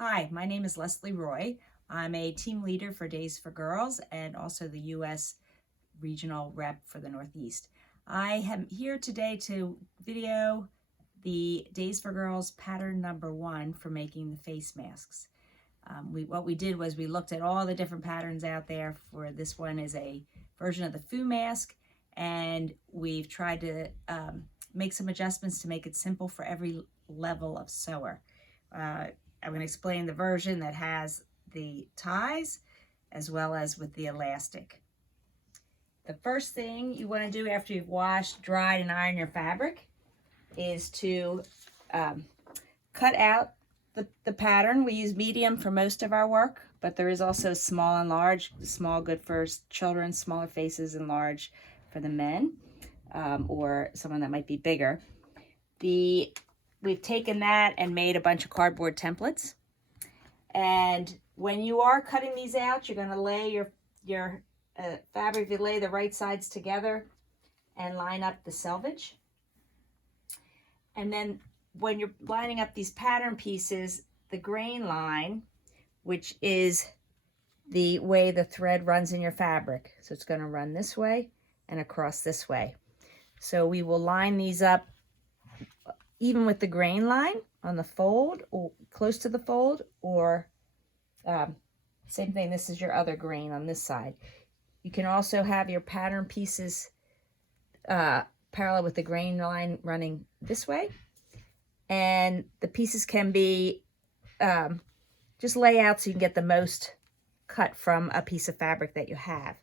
Hi, my name is Leslie Roy. I'm a team leader for Days for Girls and also the U.S. regional rep for the Northeast. I am here today to video the Days for Girls pattern number 1 for making the face masks. What we did was we looked at all the different patterns out there. For this one is a version of the Foo mask, and we've tried to make some adjustments to make it simple for every level of sewer. I'm going to explain the version that has the ties as well as with the elastic. The first thing you want to do after you've washed, dried, and ironed your fabric is to cut out the pattern. We use medium for most of our work, but there is also small and large. Small good for children, smaller faces, and large for the men, or someone that might be bigger. We've taken that and made a bunch of cardboard templates. And when you are cutting these out, you're going to lay your fabric, you lay the right sides together and line up the selvage. And then when you're lining up these pattern pieces, the grain line, which is the way the thread runs in your fabric. So it's going to run this way and across this way. So we will line these up even with the grain line on the fold or close to the fold, or same thing, this is your other grain on this side. You can also have your pattern pieces parallel with the grain line running this way, and the pieces can be just lay out so you can get the most cut from a piece of fabric that you have.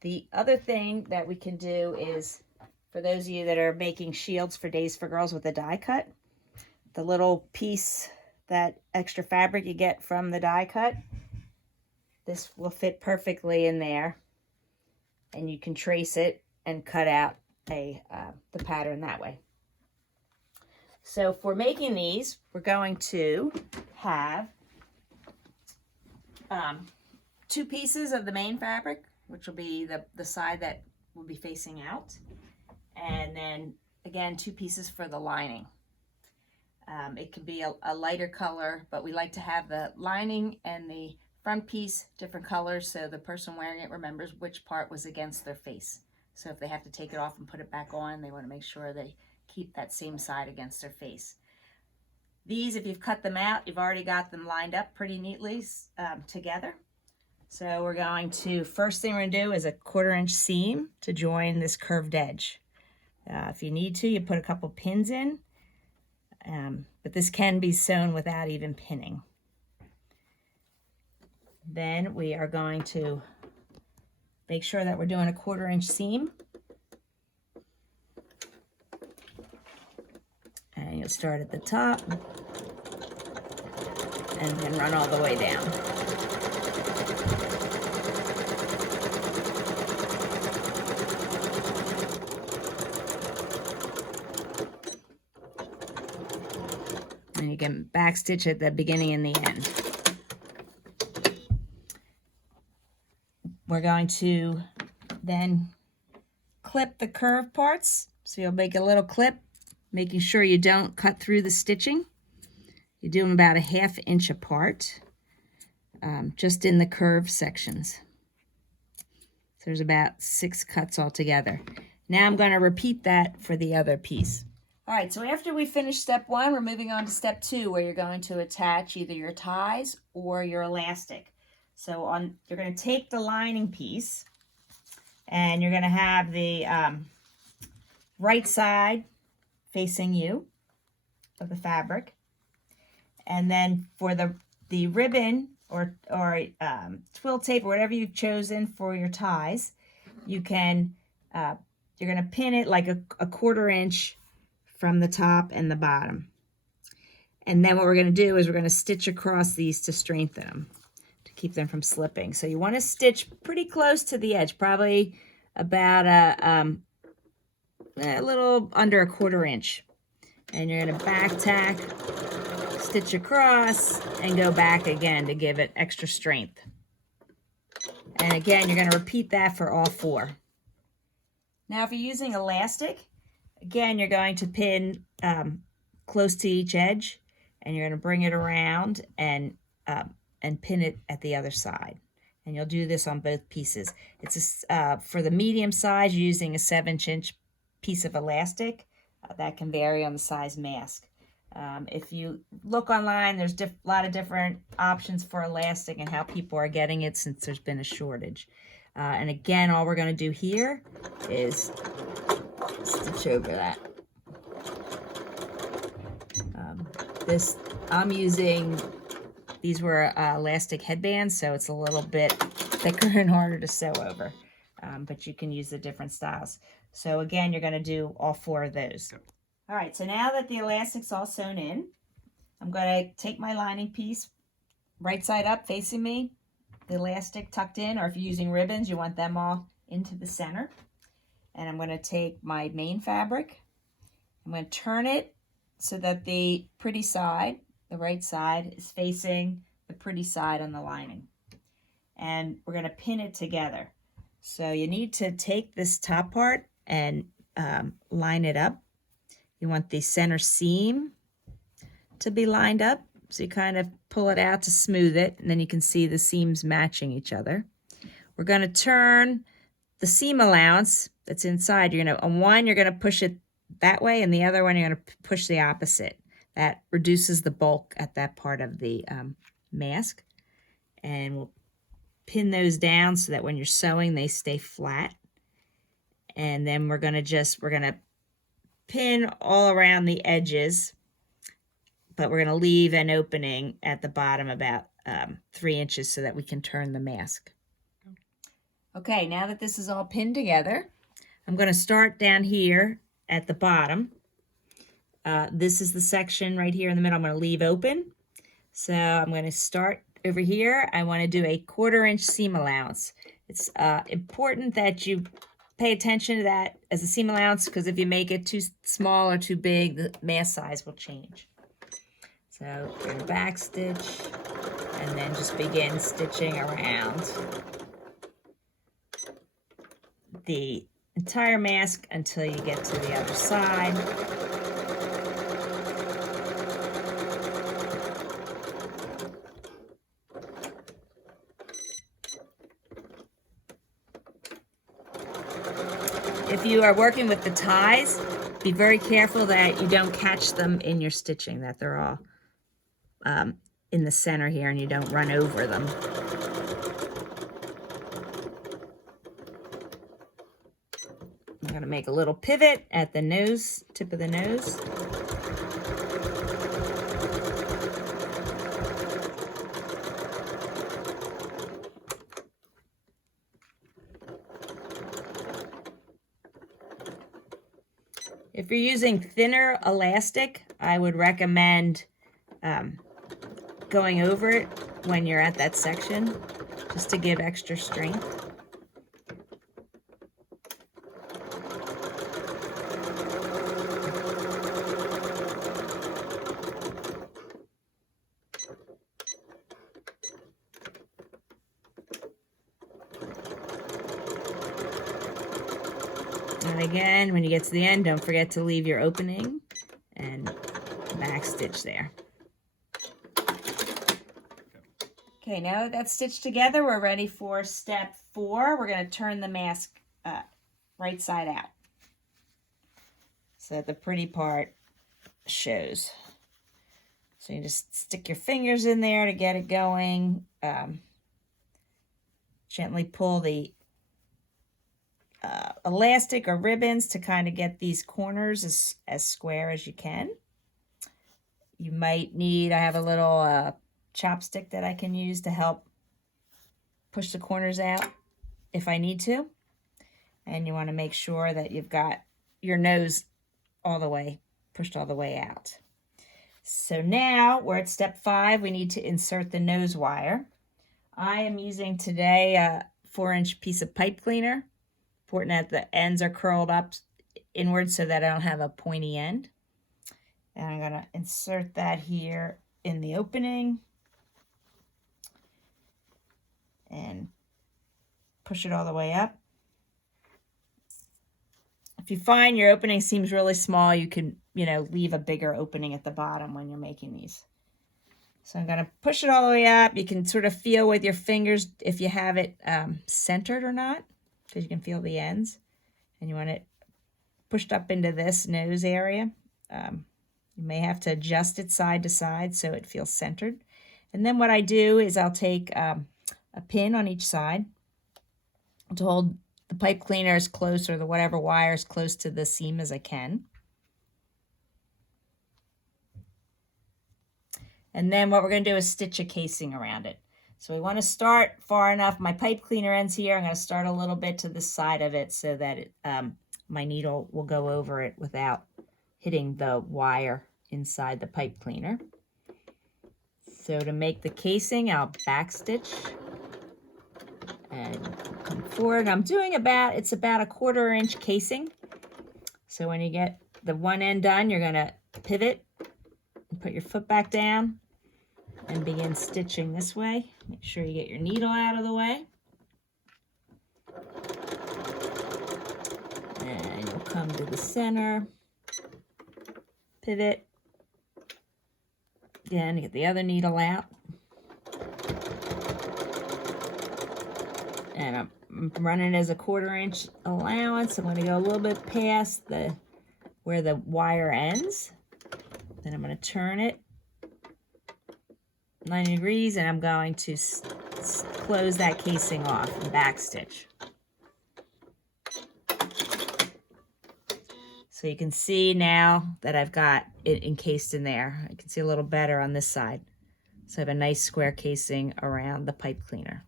The other thing that we can do is, for those of you that are making shields for Days for Girls with a die cut, the little piece, that extra fabric you get from the die cut, this will fit perfectly in there, and you can trace it and cut out the pattern that way. So for making these, we're going to have 2 pieces of the main fabric, which will be the side that will be facing out, and then again 2 pieces for the lining. It can be a lighter color, but we like to have the lining and the front piece different colors so the person wearing it remembers which part was against their face. So if they have to take it off and put it back on, they want to make sure they keep that same side against their face. These, if you've cut them out, you've already got them lined up pretty neatly together. So we're going to, first thing we're going to do is a 1/4 inch seam to join this curved edge. If you need to, you put a couple pins in, but this can be sewn without even pinning. Then we are going to make sure that we're doing a 1/4 inch seam. And you'll start at the top and then run all the way down. And you can backstitch at the beginning and the end. We're going to then clip the curved parts. So you'll make a little clip, making sure you don't cut through the stitching. You do them about a 1/2 inch apart, just in the curved sections. So there's about 6 cuts altogether. Now I'm going to repeat that for the other piece. All right, so after we finish step 1, we're moving on to step 2, where you're going to attach either your ties or your elastic. So you're going to take the lining piece, and you're going to have the right side facing you of the fabric, and then for the ribbon or twill tape or whatever you've chosen for your ties, you can you're going to pin it like a 1/4 inch from the top and the bottom. And then what we're going to do is we're going to stitch across these to strengthen them, to keep them from slipping. So you want to stitch pretty close to the edge, probably about a little under a 1/4 inch. And you're going to back tack, stitch across, and go back again to give it extra strength. And again, you're going to repeat that for all 4. Now, if you're using elastic, again, you're going to pin close to each edge, and you're going to bring it around and and pin it at the other side. And you'll do this on both pieces. It's for the medium size, you're using a 7-inch piece of elastic. That can vary on the size mask. If you look online, there's a lot of different options for elastic and how people are getting it since there's been a shortage. And again, all we're going to do here is stitch over that. I'm using, these were elastic headbands, so it's a little bit thicker and harder to sew over. But you can use the different styles. So again, you're going to do all 4 of those. All right, so now that the elastic's all sewn in, I'm going to take my lining piece right side up facing me, the elastic tucked in, or if you're using ribbons, you want them all into the center. And I'm going to take my main fabric, I'm going to turn it so that the pretty side, the right side, is facing the pretty side on the lining. And we're going to pin it together. So you need to take this top part and line it up. You want the center seam to be lined up. So you kind of pull it out to smooth it, and then you can see the seams matching each other. We're going to turn the seam allowance that's inside. On one, you're going to push it that way, and the other one, you're going to push the opposite. That reduces the bulk at that part of the mask. And we'll pin those down so that when you're sewing, they stay flat. And then we're going to pin all around the edges, but we're going to leave an opening at the bottom about 3 inches so that we can turn the mask. Okay, now that this is all pinned together, I'm going to start down here at the bottom. This is the section right here in the middle I'm going to leave open. So I'm going to start over here. I want to do a 1/4 inch seam allowance. It's important that you pay attention to that as a seam allowance, because if you make it too small or too big, the mask size will change. So we're going to back stitch and then just begin stitching around the entire mask until you get to the other side. If you are working with the ties, be very careful that you don't catch them in your stitching, that they're all in the center here and you don't run over them. I'm going to make a little pivot at the nose, tip of the nose. If you're using thinner elastic, I would recommend going over it when you're at that section, just to give extra strength. And again, when you get to the end, don't forget to leave your opening and back stitch there. Okay, now that that's stitched together, we're ready for step 4. We're going to turn the mask right side out so that the pretty part shows. So you just stick your fingers in there to get it going. Gently pull the elastic or ribbons to kind of get these corners as square as you can. You might need, I have a little chopstick that I can use to help push the corners out if I need to. And you want to make sure that you've got your nose all the way, pushed all the way out. So now we're at step 5. We need to insert the nose wire. I am using today a 4-inch piece of pipe cleaner. Important that the ends are curled up inward so that I don't have a pointy end. And I'm going to insert that here in the opening and push it all the way up. If you find your opening seems really small, you can, leave a bigger opening at the bottom when you're making these. So I'm going to push it all the way up. You can sort of feel with your fingers if you have it centered or not, because you can feel the ends. And you want it pushed up into this nose area. You may have to adjust it side to side so it feels centered. And then what I do is I'll take a pin on each side to hold the pipe cleaner as close, or the whatever wire as close to the seam as I can. And then what we're going to do is stitch a casing around it. So we want to start far enough. My pipe cleaner ends here. I'm going to start a little bit to the side of it so that my needle will go over it without hitting the wire inside the pipe cleaner. So to make the casing, I'll back stitch and come forward. I'm doing about a 1/4 inch casing. So when you get the one end done, you're going to pivot and put your foot back down and begin stitching this way. Make sure you get your needle out of the way. And you'll come to the center, pivot. Again, get the other needle out. And I'm running as a 1/4 inch allowance. I'm going to go a little bit past where the wire ends. Then I'm going to turn it 90 degrees, and I'm going to close that casing off and back stitch. So you can see now that I've got it encased in there. I can see a little better on this side. So I have a nice square casing around the pipe cleaner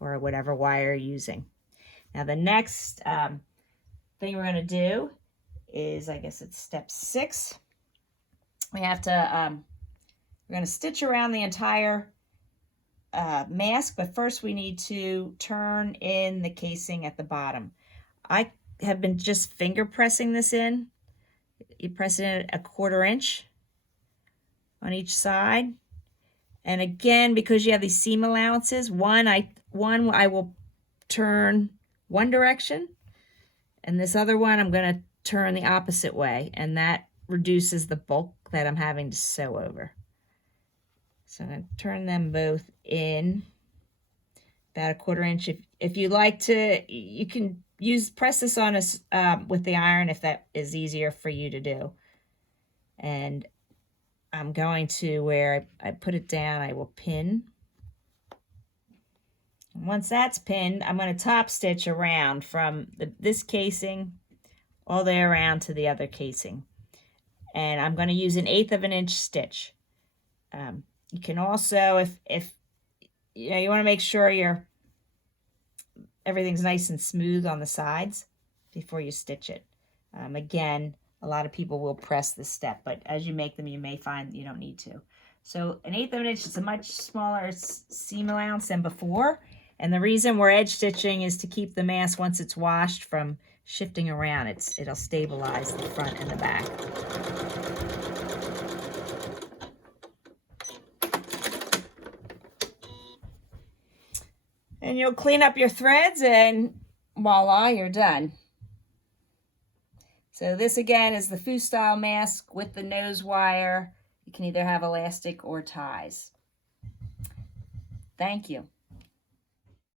or whatever wire you're using. Now the next thing we're going to do is, I guess it's step 6. We have to, we're going to stitch around the entire mask, but first we need to turn in the casing at the bottom. I have been just finger pressing this in. You press it in a 1/4 inch on each side. And again, because you have these seam allowances, one I will turn one direction, and this other one I'm going to turn the opposite way, and that reduces the bulk that I'm having to sew over. So I'm going to turn them both in about a 1/4 inch. If you like to, you can press this on with the iron if that is easier for you to do. And I'm going to, where I put it down, I will pin. And once that's pinned, I'm going to top stitch around from this casing all the way around to the other casing. And I'm going to use an 1/8 of an inch stitch. You can also, if you know, you want to make sure everything's nice and smooth on the sides before you stitch it. Again, a lot of people will press this step, but as you make them, you may find you don't need to. So an 1/8 of an inch is a much smaller seam allowance than before. And the reason we're edge stitching is to keep the mask, once it's washed, from shifting around. It'll stabilize the front and the back. And you'll clean up your threads, and voila, you're done. So this again is the Foo style mask with the nose wire. You can either have elastic or ties. Thank you.